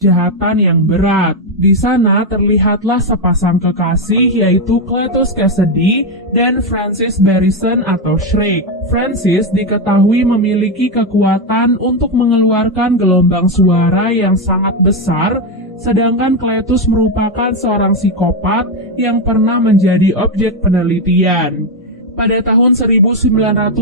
kejahatan yang berat. Di sana terlihatlah sepasang kekasih yaitu Cletus Cassidy dan Francis Barrison atau Shrek. Francis diketahui memiliki kekuatan untuk mengeluarkan gelombang suara yang sangat besar, sedangkan Cletus merupakan seorang psikopat yang pernah menjadi objek penelitian. Pada tahun 1996,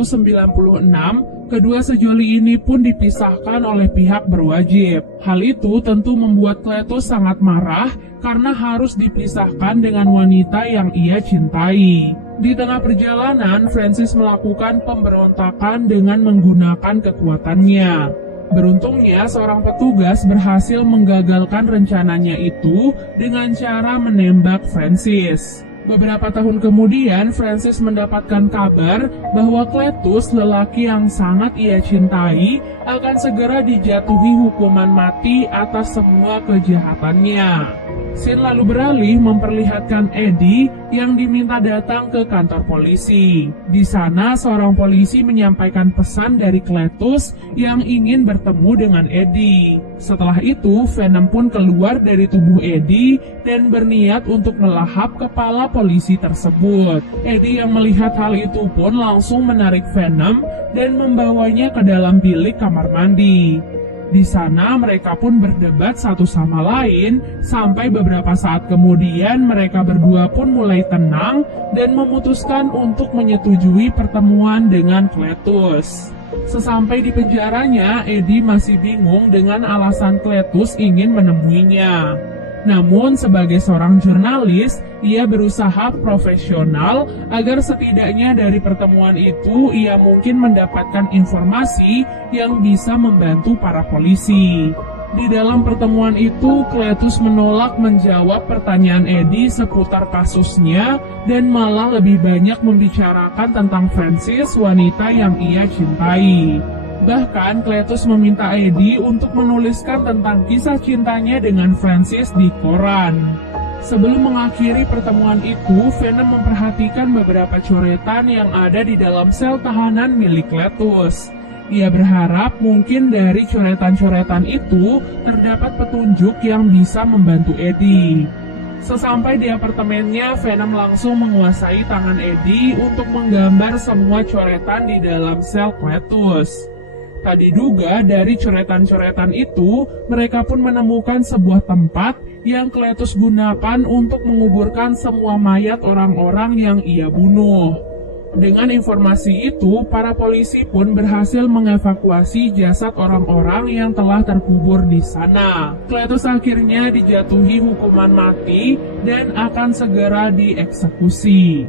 kedua sejoli ini pun dipisahkan oleh pihak berwajib. Hal itu tentu membuat Cletus sangat marah karena harus dipisahkan dengan wanita yang ia cintai. Di tengah perjalanan, Francis melakukan pemberontakan dengan menggunakan kekuatannya. Beruntungnya, seorang petugas berhasil menggagalkan rencananya itu dengan cara menembak Francis. Beberapa tahun kemudian, Francis mendapatkan kabar bahwa Cletus, lelaki yang sangat ia cintai, akan segera dijatuhi hukuman mati atas semua kejahatannya. Scene lalu beralih memperlihatkan Eddie yang diminta datang ke kantor polisi. Di sana, seorang polisi menyampaikan pesan dari Cletus yang ingin bertemu dengan Eddie. Setelah itu, Venom pun keluar dari tubuh Eddie dan berniat untuk melahap kepala polisi tersebut. Eddie yang melihat hal itu pun langsung menarik Venom dan membawanya ke dalam bilik kamar mandi. Di sana mereka pun berdebat satu sama lain, sampai beberapa saat kemudian mereka berdua pun mulai tenang dan memutuskan untuk menyetujui pertemuan dengan Cletus. Sesampai di penjaranya, Eddie masih bingung dengan alasan Cletus ingin menemuinya. Namun sebagai seorang jurnalis, ia berusaha profesional agar setidaknya dari pertemuan itu ia mungkin mendapatkan informasi yang bisa membantu para polisi. Di dalam pertemuan itu, Cletus menolak menjawab pertanyaan Eddie seputar kasusnya dan malah lebih banyak membicarakan tentang Francis, wanita yang ia cintai. Bahkan Cletus meminta Eddie untuk menuliskan tentang kisah cintanya dengan Francis di koran. Sebelum mengakhiri pertemuan itu, Venom memperhatikan beberapa coretan yang ada di dalam sel tahanan milik Cletus. Ia berharap mungkin dari coretan-coretan itu terdapat petunjuk yang bisa membantu Eddie. Sesampai di apartemennya, Venom langsung menguasai tangan Eddie untuk menggambar semua coretan di dalam sel Cletus. Tak diduga dari coretan-coretan itu, mereka pun menemukan sebuah tempat yang Cletus gunakan untuk menguburkan semua mayat orang-orang yang ia bunuh. Dengan informasi itu, para polisi pun berhasil mengevakuasi jasad orang-orang yang telah terkubur di sana. Cletus akhirnya dijatuhi hukuman mati dan akan segera dieksekusi.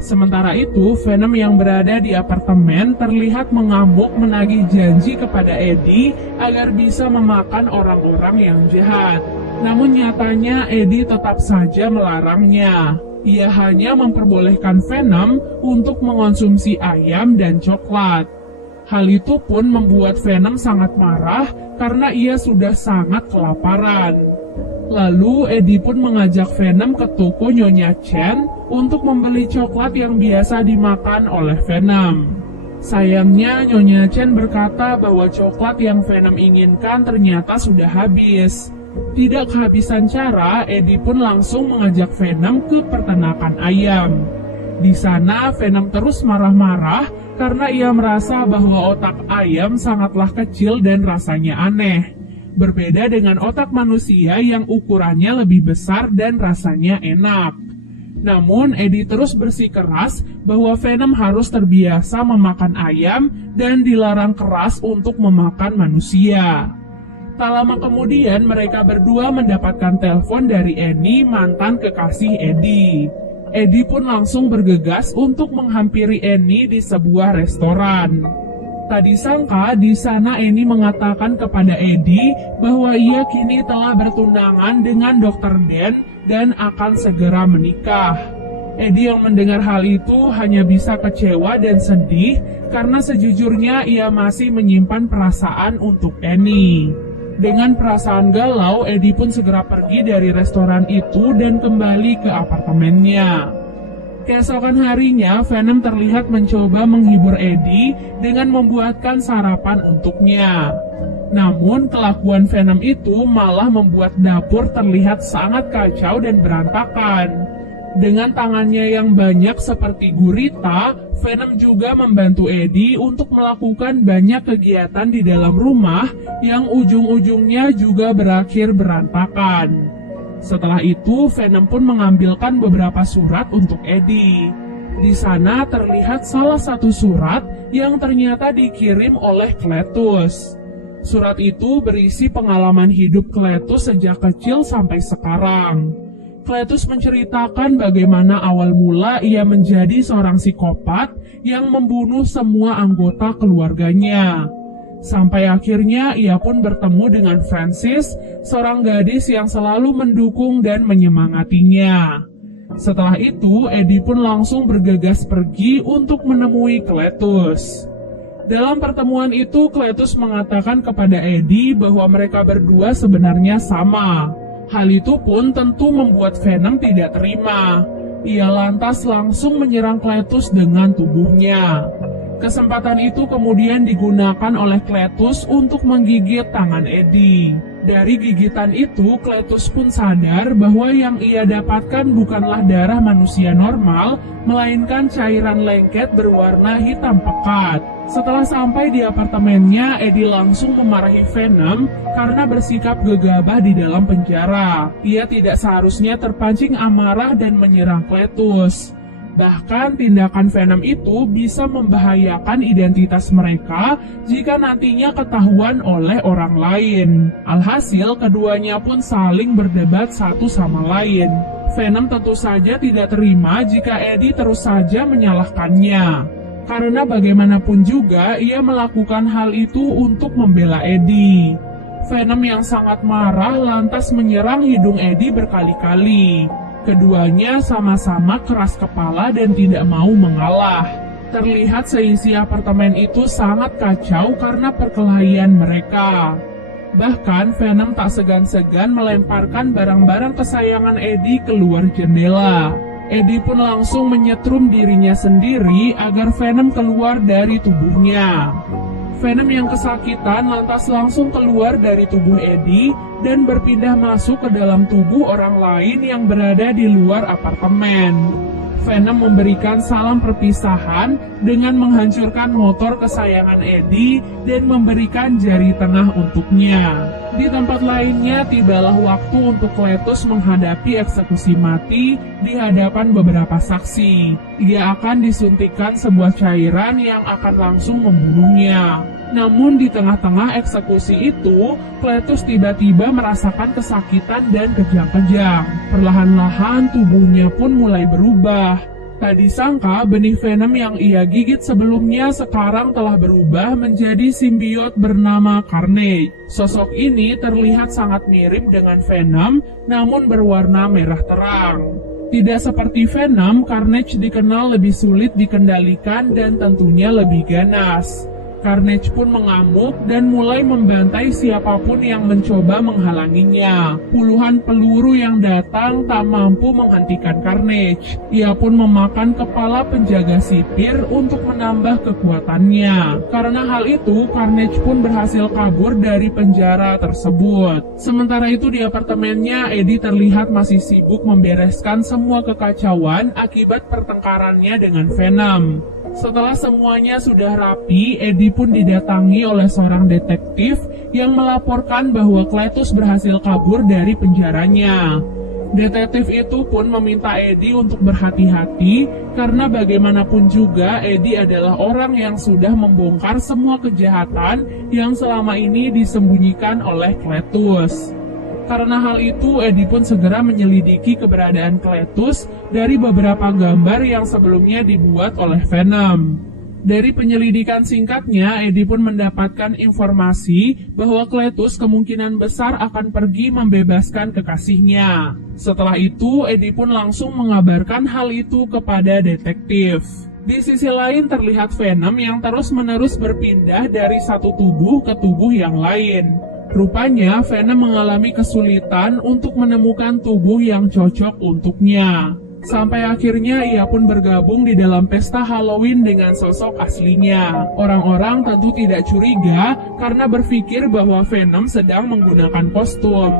Sementara itu, Venom yang berada di apartemen terlihat mengamuk menagih janji kepada Eddie agar bisa memakan orang-orang yang jahat. Namun nyatanya Eddie tetap saja melarangnya. Ia hanya memperbolehkan Venom untuk mengonsumsi ayam dan coklat. Hal itu pun membuat Venom sangat marah karena ia sudah sangat kelaparan. Lalu Eddie pun mengajak Venom ke toko Nyonya Chen untuk membeli coklat yang biasa dimakan oleh Venom. Sayangnya Nyonya Chen berkata bahwa coklat yang Venom inginkan ternyata sudah habis. Tidak kehabisan cara, Eddie pun langsung mengajak Venom ke peternakan ayam. Di sana Venom terus marah-marah karena ia merasa bahwa otak ayam sangatlah kecil dan rasanya aneh. Berbeda dengan otak manusia yang ukurannya lebih besar dan rasanya enak. Namun Eddie terus bersikeras bahwa Venom harus terbiasa memakan ayam dan dilarang keras untuk memakan manusia. Tak lama kemudian mereka berdua mendapatkan telepon dari Annie, mantan kekasih Eddie. Eddie pun langsung bergegas untuk menghampiri Annie di sebuah restoran. Tak disangka di sana Annie mengatakan kepada Eddie bahwa ia kini telah bertunangan dengan Dr. Dan dan akan segera menikah. Eddie yang mendengar hal itu hanya bisa kecewa dan sedih karena sejujurnya ia masih menyimpan perasaan untuk Annie. Dengan perasaan galau, Eddie pun segera pergi dari restoran itu dan kembali ke apartemennya. Keesokan harinya, Venom terlihat mencoba menghibur Eddie dengan membuatkan sarapan untuknya. Namun, kelakuan Venom itu malah membuat dapur terlihat sangat kacau dan berantakan. Dengan tangannya yang banyak seperti gurita, Venom juga membantu Eddie untuk melakukan banyak kegiatan di dalam rumah yang ujung-ujungnya juga berakhir berantakan. Setelah itu, Venom pun mengambilkan beberapa surat untuk Eddie. Di sana terlihat salah satu surat yang ternyata dikirim oleh Cletus. Surat itu berisi pengalaman hidup Cletus sejak kecil sampai sekarang. Cletus menceritakan bagaimana awal mula ia menjadi seorang psikopat yang membunuh semua anggota keluarganya. Sampai akhirnya ia pun bertemu dengan Francis, seorang gadis yang selalu mendukung dan menyemangatinya. Setelah itu, Eddie pun langsung bergegas pergi untuk menemui Cletus. Dalam pertemuan itu, Cletus mengatakan kepada Eddie bahwa mereka berdua sebenarnya sama. Hal itu pun tentu membuat Venom tidak terima. Ia lantas langsung menyerang Cletus dengan tubuhnya. Kesempatan itu kemudian digunakan oleh Cletus untuk menggigit tangan Eddie. Dari gigitan itu, Cletus pun sadar bahwa yang ia dapatkan bukanlah darah manusia normal, melainkan cairan lengket berwarna hitam pekat. Setelah sampai di apartemennya, Eddie langsung memarahi Venom karena bersikap gegabah di dalam penjara. Ia tidak seharusnya terpancing amarah dan menyerang Cletus. Bahkan tindakan Venom itu bisa membahayakan identitas mereka jika nantinya ketahuan oleh orang lain. Alhasil keduanya pun saling berdebat satu sama lain. Venom tentu saja tidak terima jika Eddie terus saja menyalahkannya. Karena bagaimanapun juga ia melakukan hal itu untuk membela Eddie. Venom yang sangat marah lantas menyerang hidung Eddie berkali-kali. Keduanya sama-sama keras kepala dan tidak mau mengalah. Terlihat seisi apartemen itu sangat kacau karena perkelahian mereka. Bahkan Venom tak segan-segan melemparkan barang-barang kesayangan Eddie keluar jendela. Eddie pun langsung menyetrum dirinya sendiri agar Venom keluar dari tubuhnya. Venom yang kesakitan lantas langsung keluar dari tubuh Eddie dan berpindah masuk ke dalam tubuh orang lain yang berada di luar apartemen. Venom memberikan salam perpisahan dengan menghancurkan motor kesayangan Eddie dan memberikan jari tengah untuknya. Di tempat lainnya, tibalah waktu untuk Cletus menghadapi eksekusi mati di hadapan beberapa saksi. Ia akan disuntikkan sebuah cairan yang akan langsung membunuhnya. Namun di tengah-tengah eksekusi itu, Cletus tiba-tiba merasakan kesakitan dan kejang-kejang. Perlahan-lahan tubuhnya pun mulai berubah. Tak disangka benih Venom yang ia gigit sebelumnya sekarang telah berubah menjadi simbiot bernama Carnage. Sosok ini terlihat sangat mirip dengan Venom, namun berwarna merah terang. Tidak seperti Venom, Carnage dikenal lebih sulit dikendalikan dan tentunya lebih ganas. Carnage pun mengamuk dan mulai membantai siapapun yang mencoba menghalanginya. Puluhan peluru yang datang tak mampu menghentikan Carnage. Ia pun memakan kepala penjaga sipir untuk menambah kekuatannya. Karena hal itu, Carnage pun berhasil kabur dari penjara tersebut. Sementara itu di apartemennya, Eddie terlihat masih sibuk membereskan semua kekacauan akibat pertengkarannya dengan Venom. Setelah semuanya sudah rapi, Eddie pun didatangi oleh seorang detektif yang melaporkan bahwa Cletus berhasil kabur dari penjaranya. Detektif itu pun meminta Eddie untuk berhati-hati karena bagaimanapun juga Eddie adalah orang yang sudah membongkar semua kejahatan yang selama ini disembunyikan oleh Cletus. Karena hal itu, Eddie pun segera menyelidiki keberadaan Cletus dari beberapa gambar yang sebelumnya dibuat oleh Venom. Dari penyelidikan singkatnya, Eddie pun mendapatkan informasi bahwa Cletus kemungkinan besar akan pergi membebaskan kekasihnya. Setelah itu, Eddie pun langsung mengabarkan hal itu kepada detektif. Di sisi lain terlihat Venom yang terus-menerus berpindah dari satu tubuh ke tubuh yang lain. Rupanya, Venom mengalami kesulitan untuk menemukan tubuh yang cocok untuknya. Sampai akhirnya ia pun bergabung di dalam pesta Halloween dengan sosok aslinya. Orang-orang tentu tidak curiga karena berpikir bahwa Venom sedang menggunakan kostum.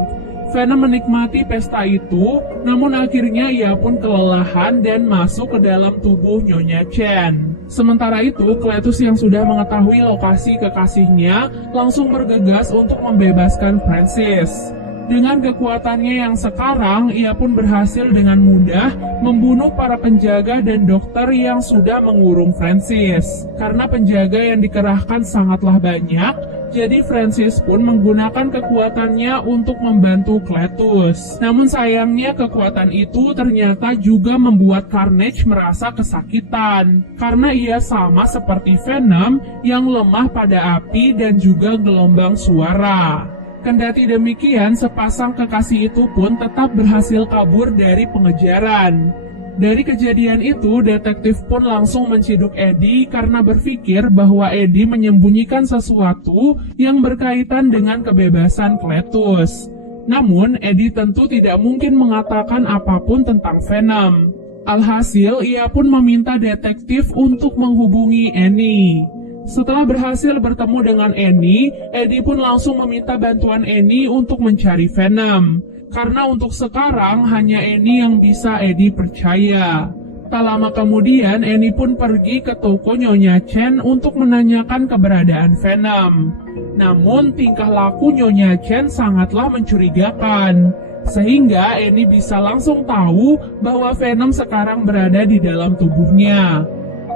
Venom menikmati pesta itu, namun akhirnya ia pun kelelahan dan masuk ke dalam tubuh Nyonya Chen. Sementara itu, Cletus yang sudah mengetahui lokasi kekasihnya langsung bergegas untuk membebaskan Francis. Dengan kekuatannya yang sekarang, ia pun berhasil dengan mudah membunuh para penjaga dan dokter yang sudah mengurung Francis. Karena penjaga yang dikerahkan sangatlah banyak, jadi Francis pun menggunakan kekuatannya untuk membantu Cletus. Namun sayangnya kekuatan itu ternyata juga membuat Carnage merasa kesakitan. Karena ia sama seperti Venom yang lemah pada api dan juga gelombang suara. Kendati demikian, sepasang kekasih itu pun tetap berhasil kabur dari pengejaran. Dari kejadian itu, detektif pun langsung menciduk Eddie karena berpikir bahwa Eddie menyembunyikan sesuatu yang berkaitan dengan kebebasan Cletus. Namun, Eddie tentu tidak mungkin mengatakan apapun tentang Venom. Alhasil, ia pun meminta detektif untuk menghubungi Annie. Setelah berhasil bertemu dengan Annie, Eddie pun langsung meminta bantuan Annie untuk mencari Venom. Karena untuk sekarang hanya Annie yang bisa Eddie percaya. Tak lama kemudian Annie pun pergi ke toko Nyonya Chen untuk menanyakan keberadaan Venom. Namun tingkah laku Nyonya Chen sangatlah mencurigakan. Sehingga Annie bisa langsung tahu bahwa Venom sekarang berada di dalam tubuhnya.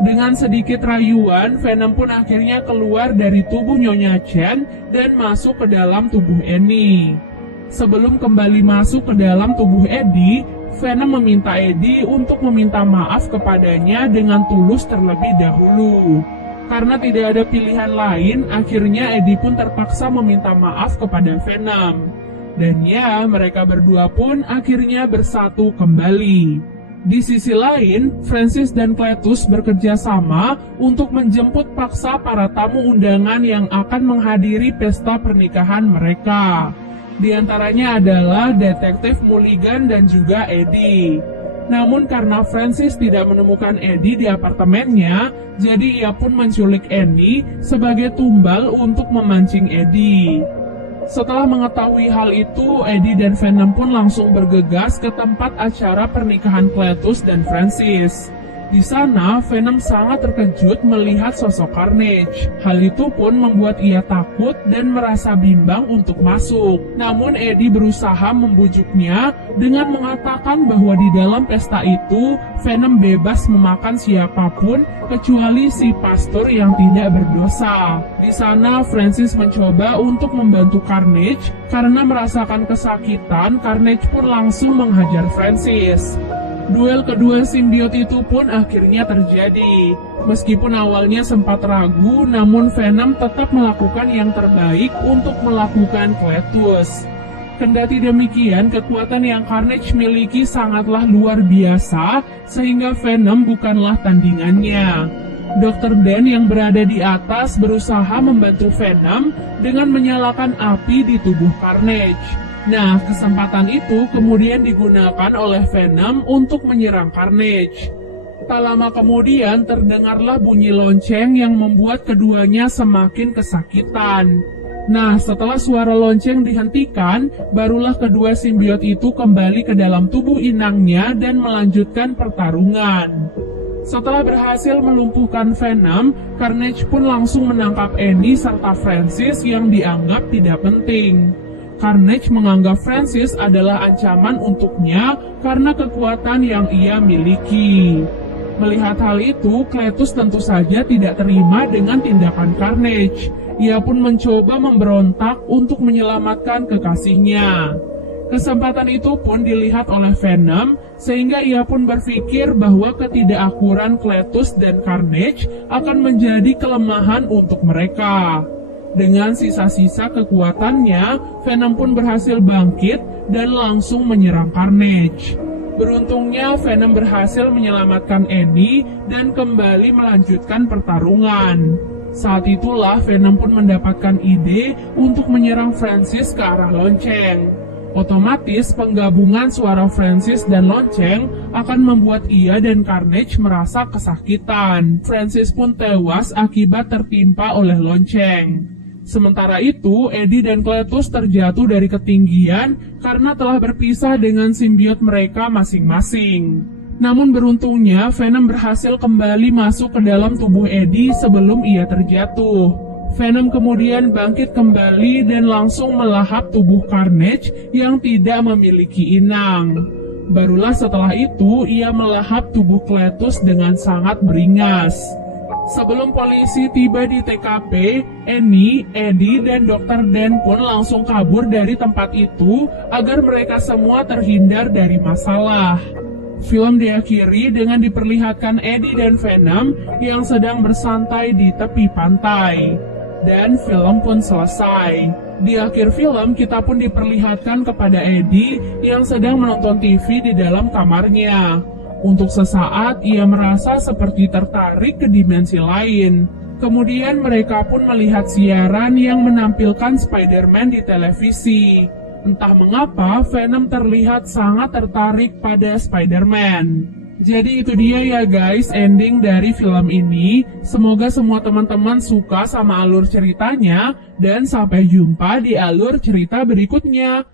Dengan sedikit rayuan, Venom pun akhirnya keluar dari tubuh Nyonya Chen dan masuk ke dalam tubuh Annie. Sebelum kembali masuk ke dalam tubuh Eddie, Venom meminta Eddie untuk meminta maaf kepadanya dengan tulus terlebih dahulu. Karena tidak ada pilihan lain, akhirnya Eddie pun terpaksa meminta maaf kepada Venom. Dan ya, mereka berdua pun akhirnya bersatu kembali. Di sisi lain, Francis dan Cletus bekerja sama untuk menjemput paksa para tamu undangan yang akan menghadiri pesta pernikahan mereka. Di antaranya adalah detektif Mulligan dan juga Eddie. Namun karena Francis tidak menemukan Eddie di apartemennya, jadi ia pun menculik Annie sebagai tumbal untuk memancing Eddie. Setelah mengetahui hal itu, Eddie dan Venom pun langsung bergegas ke tempat acara pernikahan Cletus dan Francis. Di sana, Venom sangat terkejut melihat sosok Carnage. Hal itu pun membuat ia takut dan merasa bimbang untuk masuk. Namun Eddie berusaha membujuknya dengan mengatakan bahwa di dalam pesta itu, Venom bebas memakan siapapun kecuali si pastor yang tidak berdosa. Di sana, Francis mencoba untuk membantu Carnage. Karena merasakan kesakitan, Carnage pun langsung menghajar Francis. Duel kedua simbiot itu pun akhirnya terjadi. Meskipun awalnya sempat ragu, namun Venom tetap melakukan yang terbaik untuk melakukan Cletus. Kendati demikian, kekuatan yang Carnage miliki sangatlah luar biasa, sehingga Venom bukanlah tandingannya. Dr. Dan yang berada di atas berusaha membantu Venom dengan menyalakan api di tubuh Carnage. Nah, kesempatan itu kemudian digunakan oleh Venom untuk menyerang Carnage. Tak lama kemudian terdengarlah bunyi lonceng yang membuat keduanya semakin kesakitan. Nah, setelah suara lonceng dihentikan, barulah kedua simbiot itu kembali ke dalam tubuh inangnya dan melanjutkan pertarungan. Setelah berhasil melumpuhkan Venom, Carnage pun langsung menangkap Annie serta Francis yang dianggap tidak penting. Carnage menganggap Francis adalah ancaman untuknya karena kekuatan yang ia miliki. Melihat hal itu, Cletus tentu saja tidak terima dengan tindakan Carnage. Ia pun mencoba memberontak untuk menyelamatkan kekasihnya. Kesempatan itu pun dilihat oleh Venom, sehingga ia pun berpikir bahwa ketidakakuran Cletus dan Carnage akan menjadi kelemahan untuk mereka. Dengan sisa-sisa kekuatannya, Venom pun berhasil bangkit dan langsung menyerang Carnage. Beruntungnya, Venom berhasil menyelamatkan Annie dan kembali melanjutkan pertarungan. Saat itulah Venom pun mendapatkan ide untuk menyerang Francis ke arah lonceng. Otomatis penggabungan suara Francis dan lonceng akan membuat ia dan Carnage merasa kesakitan. Francis pun tewas akibat tertimpa oleh lonceng. Sementara itu, Eddie dan Cletus terjatuh dari ketinggian karena telah berpisah dengan simbiot mereka masing-masing. Namun beruntungnya, Venom berhasil kembali masuk ke dalam tubuh Eddie sebelum ia terjatuh. Venom kemudian bangkit kembali dan langsung melahap tubuh Carnage yang tidak memiliki inang. Barulah setelah itu ia melahap tubuh Cletus dengan sangat beringas. Sebelum polisi tiba di TKP, Annie, Eddie, dan Dr. Dan pun langsung kabur dari tempat itu agar mereka semua terhindar dari masalah. Film diakhiri dengan diperlihatkan Eddie dan Venom yang sedang bersantai di tepi pantai. Dan film pun selesai. Di akhir film, kita pun diperlihatkan kepada Eddie yang sedang menonton TV di dalam kamarnya. Untuk sesaat, ia merasa seperti tertarik ke dimensi lain. Kemudian mereka pun melihat siaran yang menampilkan Spider-Man di televisi. Entah mengapa, Venom terlihat sangat tertarik pada Spider-Man. Jadi itu dia ya guys, ending dari film ini. Semoga semua teman-teman suka sama alur ceritanya, dan sampai jumpa di alur cerita berikutnya.